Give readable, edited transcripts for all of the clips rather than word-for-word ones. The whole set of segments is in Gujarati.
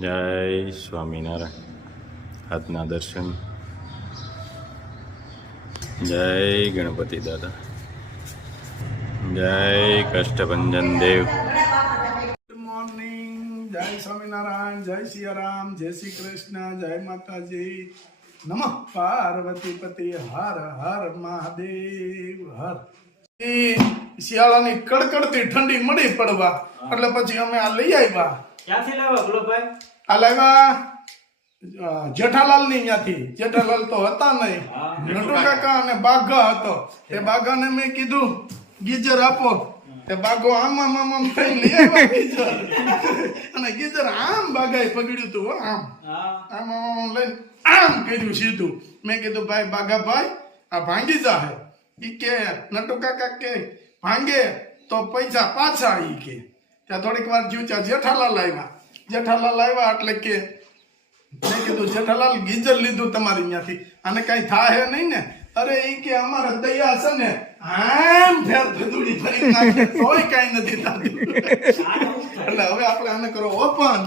જય સ્વામિનારાયણ. હાથના દર્શન. જય ગણપતિ દાદા. જય કષ્ટભંજન દેવ. Good morning. જય સ્વામિનારાયણ. જય સિયારામ. જય શ્રી કૃષ્ણ. જય માતાજી. નમઃ પાર્વતી પતિ. હર હર મહાદેવ હર. શિયાળાની કડકડતી ઠંડી મળી પડવા એટલે પછી અમે આ લઈ આવ્યા. ક્યાંથી લાવ્યા ગુલાબભાઈ? આ લાવ્યા જેઠાલાલ ની ત્યાંથી. જેઠાલાલ તો હતા નહીં, નટુ કાકા અને બાઘા હતો. તે બાઘાને મેં કીધું ગીઝર આપો. તે બાઘો આમ આમ આમ આમ થઈ લઈ આવ્યા ગીઝર. અને ગીઝર આમ બાઘાએ પકડ્યું તું આમ આમ આમ લઈને આમ કર્યું સીધું. મેં કીધું ભાઈ બાઘાભાઈ આ ભાંગી જાહે. ઈ કે નટુ કાકા કે ભાંગે તો પૈસા પાછા. ઈ કે ત્યાં થોડીક વાર જ્યું જેઠાલાલ આવ્યા. જેઠાલાલ આવ્યા એટલે કે મેં કીધું જેઠાલાલ ગીઝર લીધું તમારી ત્યાંથી, આને કઈ થાય નહીં ને? અરે ઈ કે અમારે દયા છે ને આમ ફેર ફેદુડી ફરી નાખે તોય કઈ નથી થતું. એટલે હવે આપણે આને કરો ઓપન.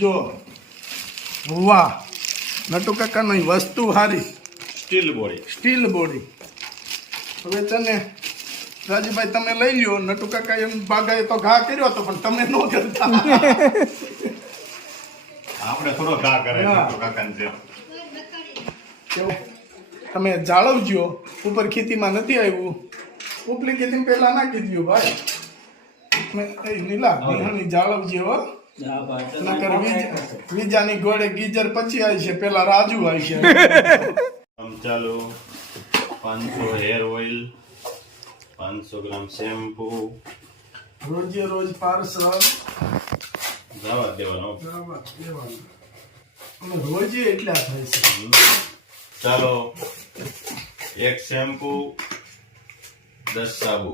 જો વાહ, નટુ કાકાની વસ્તુ હારી. Steel body. Steel body. હવે છે ને રાજુભાઈ તમે લઈ લ્યો. નટુ કાકા એમ બાગાએ તો ઘા કર્યો હતો પણ તમે ન કરતા. આપણે થોડો ઘા કરે કાકાને જેમ. કેવું? તમે જાળવજો. ઉપર ખેતીમાં નથી આવ્યું. ઉપલી ખેતી પહેલા નાખી દો ભાઈ. નીલા બિહાણી જાળવજો હો. નકર વીજાની ઘોડે ગીઝર પછી આવી છે, પેલા રાજુ આવી છે. ચાલો 500 હેર ઓઇલ, 500 ગ્રામ શેમ્પુ. રોજે રોજ પાર્સલ જવા દેવાનો. અમે રોજે એટલા થાય છે. ચાલો 1 શેમ્પુ, 10 સાબુ.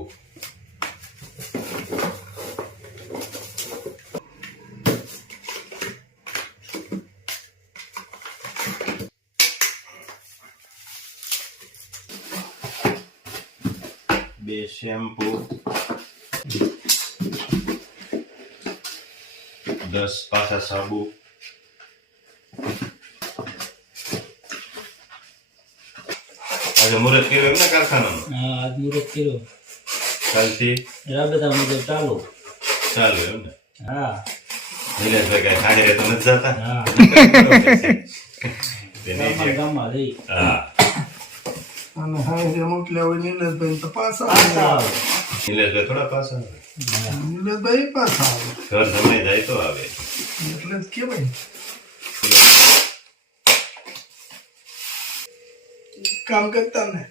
બે શેમ્પુ, 10 પાછા સાબુ. આજે મુહૂર્ત કર્યો એમ ને કારખાનાનો? હા, આજ મુહૂર્ત કર્યો. કાલથી રાબેતા મુજબ ચાલુ. ચાલુ એમ ને? હા નિલેશભાઈ કઈ હાજરે તો નથી જતા? હા, તેને ગામમાં ગામમાં રહી. હા, અને હા જે મોકલ્યા હોય નીલેશભાઈ તો પાછા પાછા આવે. આવે. નિલેશભાઈ થોડા પાછા આવે. નીલેશભાઈ પાછા આવે ઘર જમાઈ જાય તો આવે. એટલે જ કેવાય. કામ કરતા ને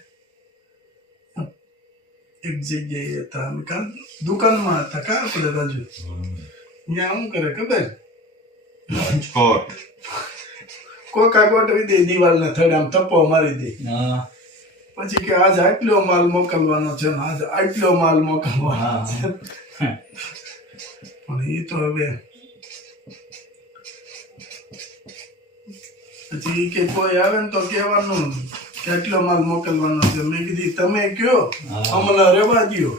એક જગ્યાએ હતા અમે કામ દુકાનમાં હતા. કા આપણે રાજુ ત્યાં શું કરે ખબર? કોટ કોકા ગોઠવી દે દિવાલને થડે આમ ટપ્પો મારી દે. હા પછી કે આજ આટલો માલ મોકલવાનો છે ને આજ આટલો માલ મોકલવાનો છે. પણ એ તો હવે પછી કે કોઈ આવે ને તો કહેવાનું કેટલો માલ મોકલવાનો છે. મેં કીધી તમે કયો, અમને રેવા દ્યો.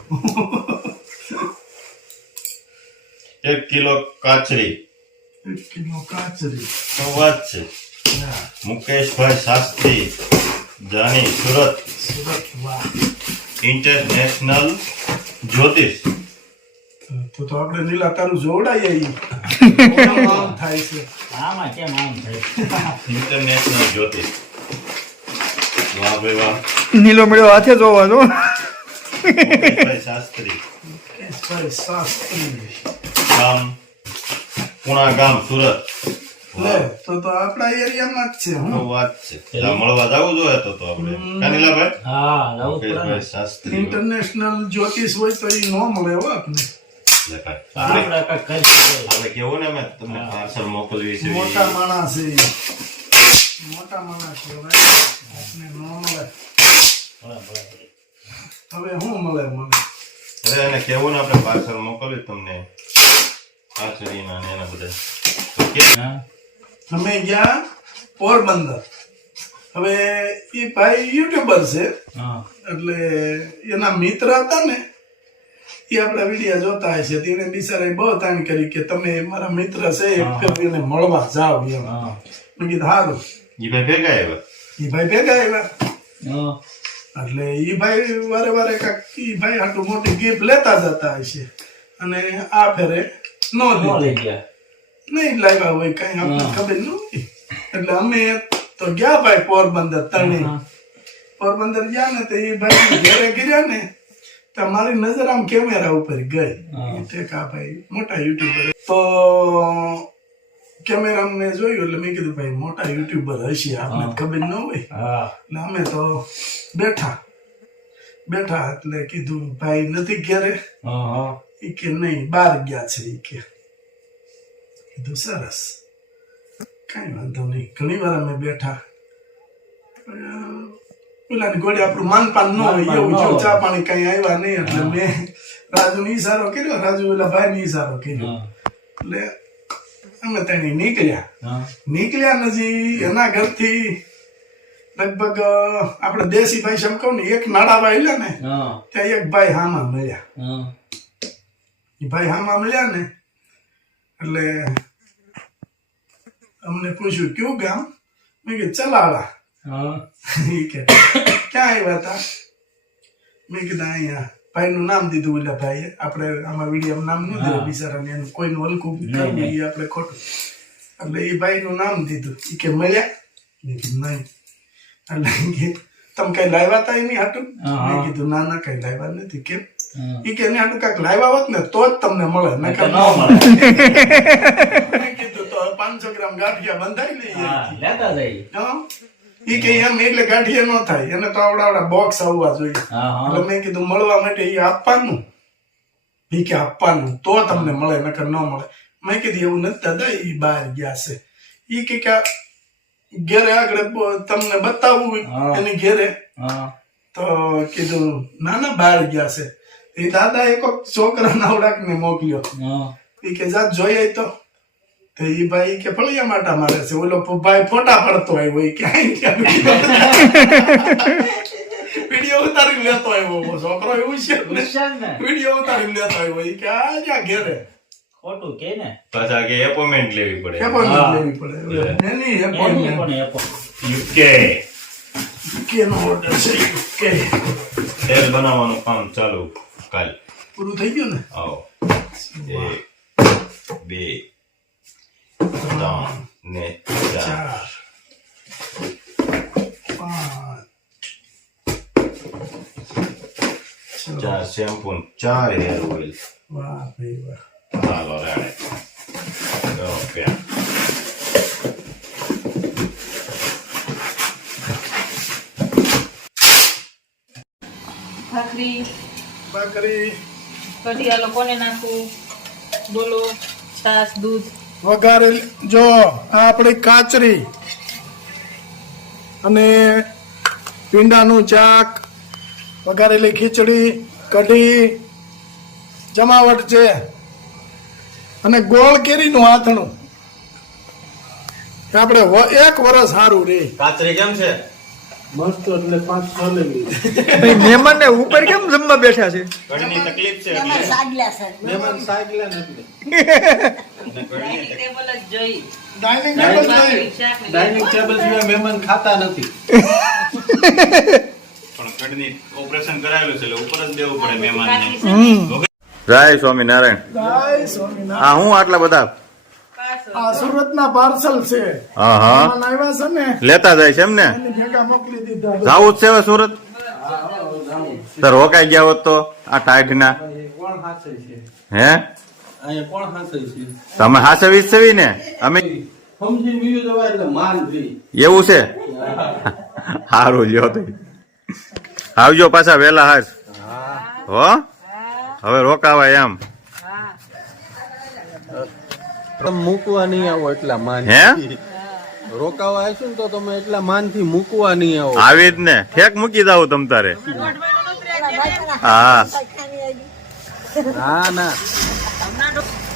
1 કિલો કાચરી. 1 કિલો કાચરી. તો વાત છે. મુકેશભાઈ શાસ્ત્રી, જાની, સુરત. સુરત. વાહ, ઇન્ટરનેશનલ જ્યોતિષ. તો આપણે નીલા તારું જોડાઈ આમ થાય છે. આમાં કેમ આમ થાય? ઇન્ટરનેશનલ જ્યોતિષ. વાહ ભાઈ વાહ. નીલો મળ્યો હાથે જોવાનો. મુકેશભાઈ શાસ્ત્રી, કેશભાઈ શાસ્ત્રી. ગામ પુણા ગામ, સુરત. લે તો આપણા એરિયામાં જ છે. તો હું વાત છે. ત્યાં મળવા જવું જોઈએ તો આપણે કાનીલાભાઈ. હા જવું જ પડે ને. મુકેશભાઈ શાસ્ત્રી. ઇન્ટરનેશનલ જ્યોતિષ હોય તો એ ન મળે હો આપને. આપણે કાંઈક કરી શકીએ. આપણે કેવું ને અમે તમને પાર્સલ મોકલવી છે. મોટા માણસ છે. મોટા માણસ છે ભાઈ. આપને ન મળે. હવે શું મળે? અરે એને કેવું ને આપણે પાર્સલ મોકલવી તમને કાચરીના ને એના બધા. તો કે હા અમે ગયા પોરબંદર. હવે એ ભાઈ યુટ્યુબર છે હા એટલે એના મિત્ર હતા ને એ આપણા વિડીયો જોતા હશે તેને બિચારાએ બહુ તાણ કરી કે તમે મારા મિત્ર છે એક ફેર એને મળવા જાઓ એમ હા મેં કીધું સારું ઈ ભાઈ ભેગા આવ્યા એ ભાઈ ભેગા આવ્યા હા એટલે ઈ ભાઈ વારે વારે કાંઈક ઈ ભાઈ આટલું મોટી ગિફ્ટ લેતા જતા હશે અને આ ફેરે નો નો લીધી લઈ ગયા નહીં લાવ્યા હોય કઈ આપણને ખબર નહોતી એટલે અમે તો ગયા ભાઈ પોરબંદર તણી હા. પોરબંદર ગયા ને તો એ ભાઈ ઘરે ગયા ને તો મારી નજર આમ કેમેરા ઉપર ગઈ ઠેકા ભાઈ મોટા યુટ્યુબર તો કેમેરા મેં જોયું એટલે મેં કીધું ભાઈ મોટા યુટ્યુબર હશે આપણે ખબર ન હોય હા એટલે અમે તો બેઠા એટલે કીધું ભાઈ નથી ઘરે હા હા ઈ કે નહીં બહાર ગયા છે ઈ કે કીધું સરસ કઈ વાંધો નહીં ઘણી વાર અમે બેઠા પેલા ગોળે આપણું માનપાન ન હોય એવું જો ચા પાણી કઈ આવ્યા નહીં એટલે મેં રાજુ ને ઈશારો કર્યો રાજુ પેલા ભાઈ ને ઈશારો કર્યો એટલે અમે ત્રણે નીકળ્યા નજી એના ઘરથી લગભગ આપણે દેશી ભાઈ એમ કહું ને એક નાડાભાઈ લે ને ત્યાં એક ભાઈ હામાં મળ્યા એ ભાઈ હામાં મળ્યા ને એટલે અમને પૂછ્યું કયું ગામ મેં કીધું ચલાળા ઈ કે ક્યાં આવ્યા હતા મેં કીધું અહીંયા ભાઈનું નામ દીધું એટલે ભાઈએ આપણે આમાં વિડીયો નામ ન દીધું બિચારાને એનું કોઈનું હલકું કરવું એ આપણે ખોટું એટલે એ ભાઈનું નામ દીધું એ કે મળ્યા મેં કીધું નહીં એટલે કે તમે કઈ લાવ્યા હતા એની હાટું મેં કીધું ના ના કઈ લાવ્યા નથી કેમ એ કે એની હાટું કાંઈક લાવ્યા હોત ને તો જ તમને મળે નકર ન મળે મેં કીધું તો 500 ગ્રામ ગાંઠિયા બંધાઈ લઈએ લેતા જઈ ઈ કે એમ એટલે ગાંઠિયા ન થાય એને તો આવડા બોક્સ આવવા જોઈએ એટલે મેં કીધું મળવા માટે એ આપવાનું ઈ કે આપવાનું તો તમને મળે નકર ન મળે મેં કીધું એવું નથી દાદા એ બહાર ગયા છે ઈ કે ઘેરે આગળ તમને બતાવવું એની ઘેરે તો કીધું ના ના બહાર ગયા છે એ દાદા એક છોકરા નાવડાક ને મોકલ્યો ઈ કે જાત જોઈએ તો એ ભાઈ કે ફળિયા માટા મારે છે ઓલો ભાઈ ફોટા પડતો આવ્યો ક્યાંય વિડીયો ઉતારી લેતો આવ્યો છોકરો એવું છે વિડીયો ઉતારી લેતો આવ્યો કે આ જ્યાં ઘેરે ખોટું કે ને પાછા કે એપોઇન્ટમેન્ટ લેવી પડે લેવી પડે એની appointment. યુકે UK નો ઓર્ડર છે UK તેલ બનાવવાનું કામ ચાલુ કાલ પૂરું થઈ ગયું ને આવો 1 2 3 ને 4 4 શેમ્પુ 4 હેર ઓઇલ વાહ ભાઈ વાહ હાલો રેડે ઓકે ભાખરી કઢી આ લોકોને નાખું બોલો છાશ દૂધ વઘારેલી જો આ આપણી કાચરી અને ભીંડાનું શાક વઘારેલી ખીચડી કઢી જમાવટ છે અને ગોળ કેરીનું આથણું આપણે 1 વર્ષ સારું રે કાચરી કેમ છે મસ્ત એટલે 5-6 લેવી મહેમાન ને ઉપર કેમ જમવા બેઠા છે ઘણી તકલીફ છે એટલે મહેમાન સાગલા નથી ડાઇનિંગ ટેબલ જ જોઈ ડાઇનિંગ ટેબલ ભાખરી, શાક ને ડાઇનિંગ ટેબલ સિવાય મહેમાન ખાતા નથી પણ કડની ઓપરેશન કરાયેલું છે એટલે ઉપર જ દેવું પડે મહેમાનને જય સ્વામિનારાયણ જય સ્વામિનારાયણ આ હું આટલા બધા આ સુરતના પાર્સલ છે હા હા મહેમાન આવ્યા છે ને લેતા જાય છે એમ ને એની ભેગા મોકલી દીધા જાવું જ છે હવે સુરત તો રોકાઈ ગયા હોત તો આ ટાઈટ ના કોણ હાસે છે હે અહીંયા કોણ હાસે છે તમે હાસવી સવી ને અમે સમજી બીજું જવાય એટલે માન થઈ એવું છે સારું લ્યો તો આવજો પાછા વેલા હાર હો હવે રોકાવાય એમ તમે મૂકવા નહીં આવો એટલા માન હે રોકાવા આવશું ને તો તમે એટલા માનથી મૂકવા નહીં આવો આવી જ ને ઠેક મૂકી દાવ તમ તારે હા ના ના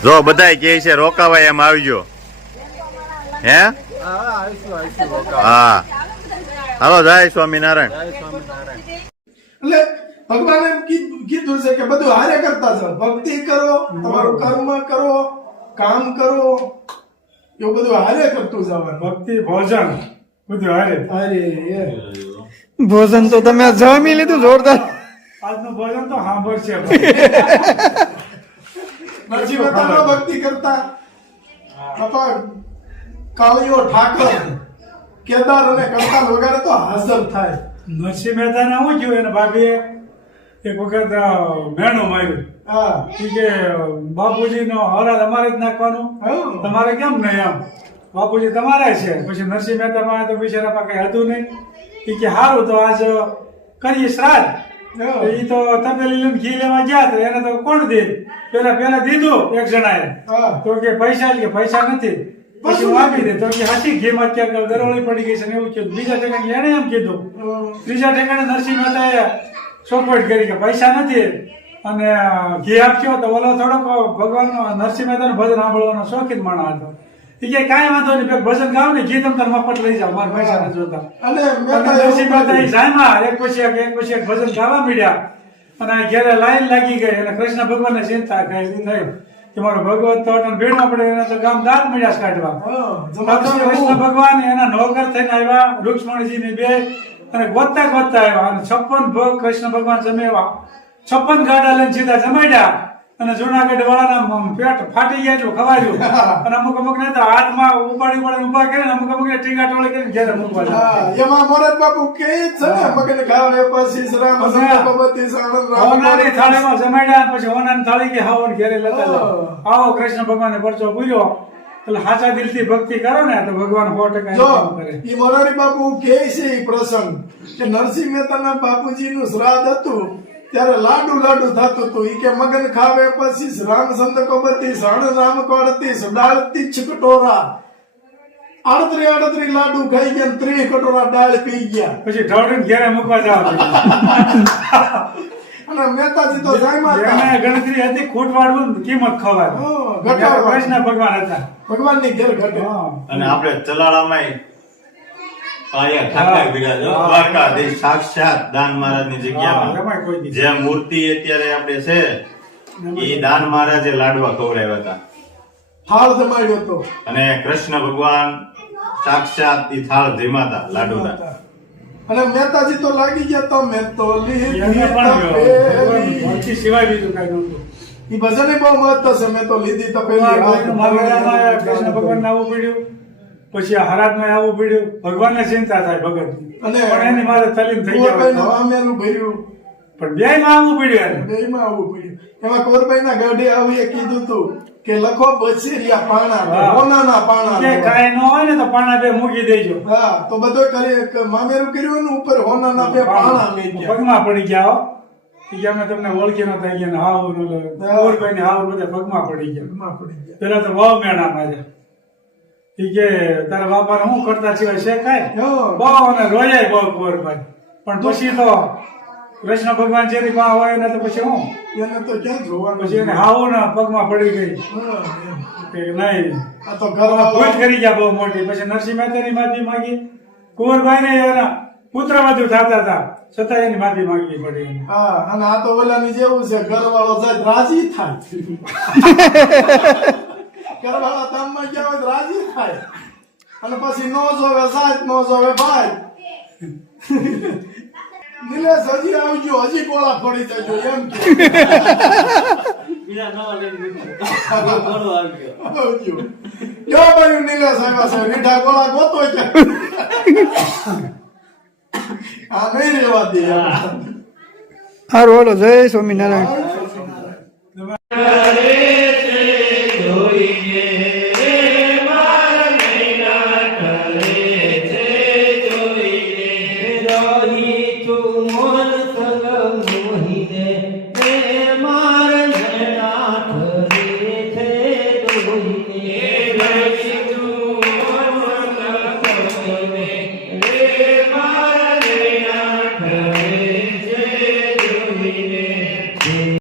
જો બધાય કહે છે રોકાવાય એમ આવજો હે હા આવીશું રોકાવા હા હાલો જય સ્વામિનારાયણ જય સ્વામિનારાયણ એટલે ભગવાને એમ કીધું છે કે બધું હારે કરતા જાઓ, ભક્તિ કરો, તમારું કર્મ કરો, કામ કરો, એવું બધું હારે કરતું જવાનું. ભક્તિ ભોજન બધું હારે. અરે ભોજન તો તમે જમી લીધું જોરદાર. આજનું ભોજન તો સાંભળશે. નરસિંહ મહેતાનો ભક્તિ કરતા બાપા કાળીઓ ઠાકર કેદાર અને કરતાલ વગેરે તો હાજર થાય. નરસિંહ મહેતાને શું થયું, એના ભાભીએ એક વખત મેણું માર્યું. હા કે બાપુજીનો હરાજ અમારે જ નાખવાનું, હા. તમારે કેમ નહીં? એમ બાપુજી તમારા છે. પછી નરસિંહ મહેતામાં તો બિચારા કઈ હતું નહીં. એ કે સારું તો આજ કરીએ શ્રાદ્ધ. એ તો તપેલી લઈને ઘી લેવા ગયા તો એને તો કોણ દે? પેલા દીધું એક જણાએ. હા. તો કે પૈસા નથી. પછી હું આપી દે તો કે હાચી ઘીમાં ક્યાંક દરોળી પડી ગઈ છે ને એવું કીધું. બીજા ઠેકાણે એને એમ કીધું. ત્રીજા ઠેકાણે નરસિંહ મહેતાએ ચોખવટ કરી કે પૈસા નથી અને ઘી આપજો. તો ઓલો થોડોક ભગવાનનો નરસિંહ મહેતાનું ભજન સાંભળવાનો શોખીન માણસ હતો. એ કે કાંઈ વાંધો નહીં, ભજન ગાવ ને ઘી તમે તાર મફત લઈ જાઓ, મારા પૈસા નથી જોતા. અને નરસિંહ મહેતા એ જામ્યા, એક પછી એક ભજન ગાવા માંડ્યા અને ઘેરે લાઈન લાગી ગઈ. અને કૃષ્ણ ભગવાનને ચિંતા થઈ કે મારો ભગવત તો ભીડમાં પડે, એને તો ગામ દાંત મળ્યા કાઢવા. કૃષ્ણ ભગવાન એના નોકર થઈને આવ્યા, રૂક્ષ્મણીજીની બે, અને ગોતતા આવ્યા અને 56 ભોગ કૃષ્ણ ભગવાન જમેવા. 56 ગાડા લઈને સીધા જમાડ્યા અને જુનાગઢ વાળાના પેટ ફાટી ગયા એટલું ખવાયું. અને અમુક ને તો હાથમાં ઉપાડી ઉભા કરીને અમુક ને ટીકા ટોળી કરીને ઘેરે મૂકવા જાય. એમાં મોરારી બાપુ કે છે ને મગન ખાવે પછી શ્રામ સંતપતિ સાણંદ હોનારી થાળીમાં જમાડ્યા, પછી હોનાની થાળી કે હાવન ઘેરે લેતા જાઓ. આવો કૃષ્ણ ભગવાને પરચો પૂર્યો. એટલે સાચા દિલથી ભક્તિ કરો ને તો ભગવાન 100% જો કામ કરે. ઈ મોરારી બાપુ કે છે ઈ પ્રસંગ કે નરસિંહ મહેતાના બાપુજીનું શ્રાદ્ધ હતું ત્યારે લાડુ થતું હતું. ઈ કે મગન ખાવે પછી રામ સંતકોબતી સાણ રામ કોડતી સડાળતી છકટોરા 38 લાડુ ખાઈ ગયા, 30 કટોરા દાળ પી ગયા. પછી ઢોળીને ઘેરે મૂકવા જાવ. અને મહેતાજી તો જામ્યા હતા. એને ગણતરી હતી ખૂટ વાળવું કિંમત ખવાય. ઘટાડવા. કૃષ્ણ ભગવાન હતા. ભગવાનની ઘેર ઘટે. હા. અને આપણે ચલાળામાં પાયા ઠાકર બિરાજો દ્વારકાધીશ સાક્ષાત દાન મહારાજની જગ્યામાં એમાંય કોઈ દી. જે મૂર્તિ અત્યારે આપણે છે એ દાન મહારાજે લાડવા ખવડાવ્યા હતા. થાળ જમાડ્યો હતો. અને કૃષ્ણ ભગવાન સાક્ષાત ઈ થાળ ધીમાતા લાડુના. અને મહેતાજી તો લાગી ગયા તો મેં તો એમને લીધી પણ તપેલી. ભક્તિ સિવાય બીજું કઈ નહોતું. ઈ ભજન બહુ મહત્વ છે. મેં તો લીધી તપેલી. મહારાજમાં કૃષ્ણ ભગવાન આવવું પડ્યું, પછી આ હરાજમાં આવવું પડ્યું. ભગવાનને ચિંતા થાય ભગત અને પણ એની માથે તાલીમ થઈ કુંવરબાઈનું ગયા. વામેરું ભર્યું. પણ બે માં આવવું પડ્યું એને. બેયમાં આવવું પડ્યું. એમાં કુંવરબાઈના ગઢે આવીએ કીધું તું કે લખો બચેરિયા પાણા, હા. હોનાના પાણા. કે કાંઈ ન હોય ને તો પાણા બે મૂકી દેજો. હા તો બધો કરી મામેરું કર્યું ને ઉપર હોનાના બે પાણા લઈ ગયા. પગમાં પડી ગયા હો. ઈ કે અમે તમને ઓળખી નતા ગયા ને હાવ કુંવરબાઈ ને હાવ બધા પગમાં પડી ગયા. પગમાં પડી ગયા. પેલા તો બહુ મેણા માર્યા. ઈ કે તારા બાપાને શું કરતા સિવાય શેખાય? હા. બહુ અને રોયાય બહુ કુંવરબાઈ. પણ પછી તો કૃષ્ણ ભગવાન જેની પાસે હોય ને તો પછી હું એને તો ક્યાં જોવાનું. પછી એને હાવ ને પગમાં પડી ગઈ હા, એમ. કે નહીં આ તો ઘરવાળા ભૂલ કરી ગયા બહુ મોટી. પછી નરસિંહ મહેતાની માફી માંગી. કુંવરબાઈ ને એના પુત્ર વધુ થતા હતા છતાં એની માફી માંગવી પડી એને. હા અને આ તો ઓલાની જેવું છે, ઘરવાળો જાય રાજી થાય. ઘરવાળા ધામમાં ગયા હોય તો રાજી થાય અને પછી નો જોવે સાહેબ, નો જોવે ભાઈ. નિલેશ હજી આવજો, હજી ગોળા ફોડી જજો એમ કે બીજા નવા લઈને બેઠો. ઘણો આવ્યો. આવજો. જો ભાઈ નિલેશ આવ્યા છે, મીઠા ગોળા ગોતો છે. આ નહીં રેવા દે. સારું હાલો, જય સ્વામિનારાયણ. રોહિત મોહન